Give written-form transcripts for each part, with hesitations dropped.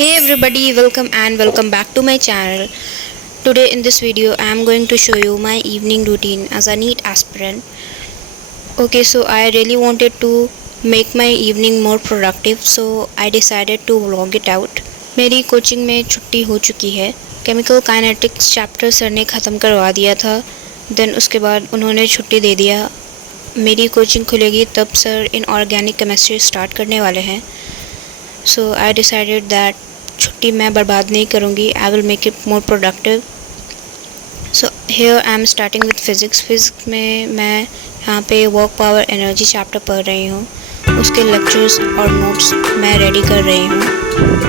Hey everybody, welcome back to my channel. Today in this video I am going to show you my evening routine as a NEET aspirant. Okay, so I really wanted to make my evening more productive, so I decided to vlog it out. मेरी coaching में छुट्टी हो चुकी है. Chemical kinetics chapter sir ने ख़त्म करवा दिया था. देन उसके बाद उन्होंने छुट्टी दे दिया. मेरी कोचिंग खुलेगी तब sir in organic chemistry start करने वाले हैं. सो आई डिसाइडेड दैट छुट्टी मैं बर्बाद नहीं करूँगी. I will make it more productive. So here I am starting with physics में मैं यहाँ पे वर्क पावर एनर्जी चैप्टर पढ़ रही हूँ. उसके लेक्चर्स और नोट्स मैं रेडी कर रही हूँ.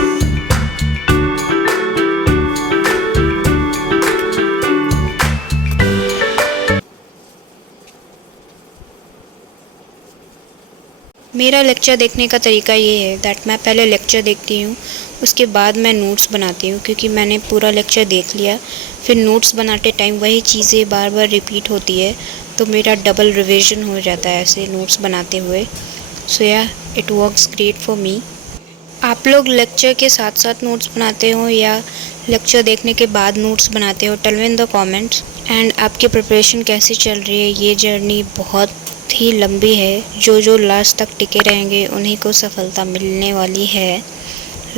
मेरा लेक्चर देखने का तरीका ये है दैट मैं पहले लेक्चर देखती हूँ, उसके बाद मैं नोट्स बनाती हूँ क्योंकि मैंने पूरा लेक्चर देख लिया. फिर नोट्स बनाते टाइम वही चीज़ें बार बार रिपीट होती है तो मेरा डबल रिवीजन हो जाता है ऐसे नोट्स बनाते हुए. सो या it works great for me. आप लोग लेक्चर के साथ साथ नोट्स बनाते हो या लेक्चर देखने के बाद नोट्स बनाते हो? Tell me in the comments. And आपकी प्रिपरेशन कैसी चल रही है? ये जर्नी बहुत ही लंबी है. जो लास्ट तक टिके रहेंगे उन्हीं को सफलता मिलने वाली है.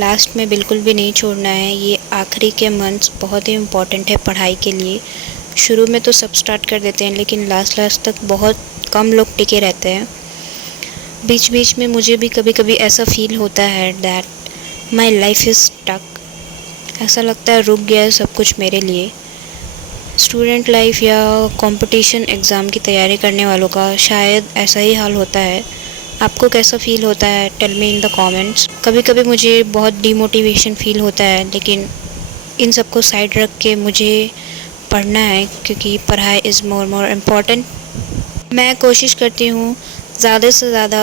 लास्ट में बिल्कुल भी नहीं छोड़ना है. ये आखिरी के मंथ्स बहुत ही इम्पोर्टेंट है पढ़ाई के लिए. शुरू में तो सब स्टार्ट कर देते हैं लेकिन लास्ट तक बहुत कम लोग टिके रहते हैं. बीच बीच में मुझे भी कभी कभी ऐसा फील होता है that my life is stuck. ऐसा लगता है रुक गया है सब कुछ मेरे लिए. स्टूडेंट लाइफ या कंपटीशन एग्ज़ाम की तैयारी करने वालों का शायद ऐसा ही हाल होता है. आपको कैसा फ़ील होता है? Tell me in the comments. कभी कभी मुझे बहुत डीमोटिवेशन फ़ील होता है लेकिन इन सबको साइड रख के मुझे पढ़ना है क्योंकि पढ़ाई इज़ मोर इम्पॉर्टेंट. मैं कोशिश करती हूँ ज़्यादा से ज़्यादा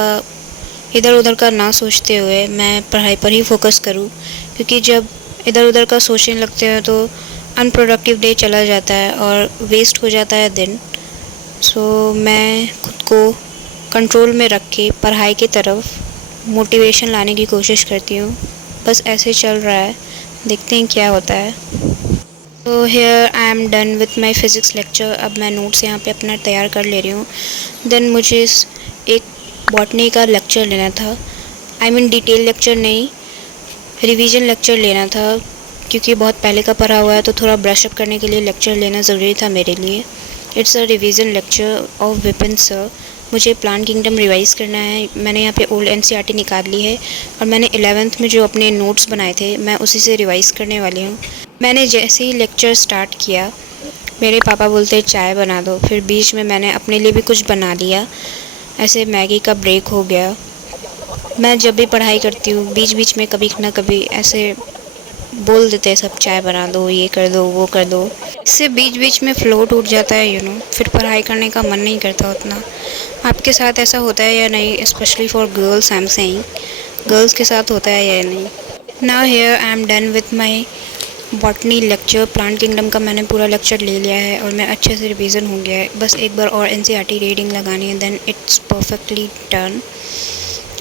इधर उधर का ना सोचते हुए मैं पढ़ाई पर ही फोकस करूँ क्योंकि जब इधर उधर का सोचने लगते हैं तो अनप्रोडक्टिव डे चला जाता है और वेस्ट हो जाता है दिन. सो मैं खुद को कंट्रोल में रख के पढ़ाई की तरफ मोटिवेशन लाने की कोशिश करती हूँ. बस ऐसे चल रहा है, देखते हैं क्या होता है. तो here I am done with my physics lecture. अब मैं नोट्स यहाँ पे अपना तैयार कर ले रही हूँ. देन मुझे एक बॉटनी का लेक्चर लेना था. आई मीन डिटेल लेक्चर नहीं, रिवीजन लेक्चर लेना था क्योंकि बहुत पहले का पढ़ा हुआ है तो थोड़ा ब्रशअप करने के लिए लेक्चर लेना ज़रूरी था मेरे लिए. It's a revision lecture of Vipin sir. मुझे प्लांट किंगडम रिवाइज़ करना है. मैंने यहाँ पे ओल्ड एनसीईआरटी निकाल ली है और मैंने 11th में जो अपने नोट्स बनाए थे मैं उसी से रिवाइज़ करने वाली हूँ. मैंने जैसे ही लेक्चर स्टार्ट किया मेरे पापा बोलते चाय बना दो. फिर बीच में मैंने अपने लिए भी कुछ बना लिया. ऐसे मैगी का ब्रेक हो गया. मैं जब भी पढ़ाई करती हूँ बीच बीच में कभी ना कभी ऐसे बोल देते हैं सब चाय बना दो, ये कर दो, वो कर दो. इससे बीच बीच में फ़्लो टूट जाता है फिर पढ़ाई करने का मन नहीं करता उतना. आपके साथ ऐसा होता है या नहीं? Specially for girls I am saying. Girls के साथ होता है या नहीं? Now here I am done with my botany lecture. Plant kingdom का मैंने पूरा लेक्चर ले लिया है और मैं अच्छे से रिवीजन हो गया है. बस एक बार और एनसीईआरटी रीडिंग लगानी है, देन इट्स परफेक्टली डन.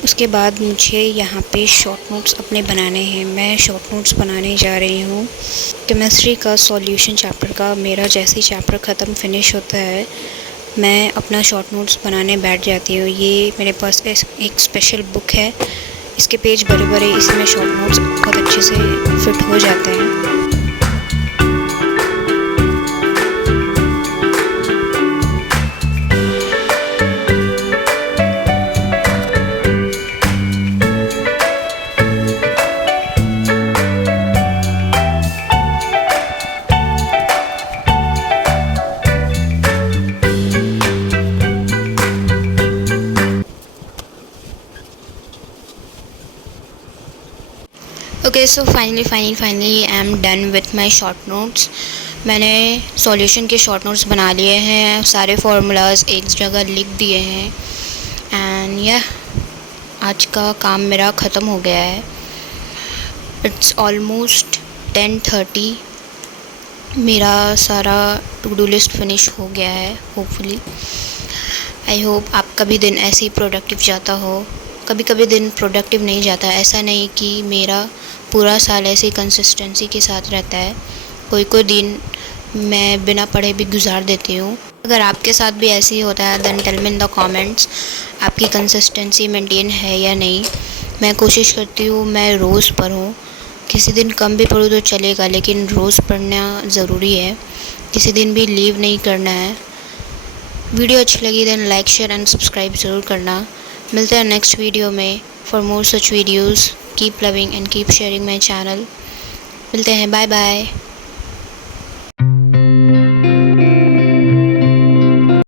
उसके बाद मुझे यहाँ पे शॉर्ट नोट्स अपने बनाने हैं. मैं शॉर्ट नोट्स बनाने जा रही हूँ केमिस्ट्री का सॉल्यूशन चैप्टर का. मेरा जैसे ही चैप्टर ख़त्म फिनिश होता है मैं अपना शॉर्ट नोट्स बनाने बैठ जाती हूँ. ये मेरे पास एक स्पेशल बुक है, इसके पेज बड़े बड़े, इसमें शॉर्ट नोट्स बहुत अच्छे से फिट हो जाते हैं. Okay, so finally I am done with my short notes. मैंने सॉल्यूशन के शॉर्ट नोट्स बना लिए हैं. सारे फार्मूलाज एक जगह लिख दिए हैं. एंड यह आज का काम मेरा ख़त्म हो गया है. It's almost 10:30. मेरा सारा टू डू लिस्ट फिनिश हो गया है होपफुली. आई होप आपका भी दिन ऐसे ही प्रोडक्टिव जाता हो. कभी कभी दिन प्रोडक्टिव नहीं जाता. ऐसा नहीं कि मेरा पूरा साल ऐसी कंसिस्टेंसी के साथ रहता है। कोई कोई दिन मैं बिना पढ़े भी गुजार देती हूँ। अगर आपके साथ भी ऐसे ही होता है then tell me in the comments आपकी कंसिस्टेंसी मेंटेन है या नहीं। मैं कोशिश करती हूँ मैं रोज़ पढूँ, किसी दिन कम भी पढूँ तो चलेगा, लेकिन रोज़ पढ़ना ज़रूरी है, किसी दिन भी लीव नहीं करना है। वीडियो अच्छी लगी then like share and subscribe ज़रूर करना। मिलते हैं नेक्स्ट वीडियो में। For more such videos keep loving and keep sharing my channel. मिलते हैं, बाय बाय।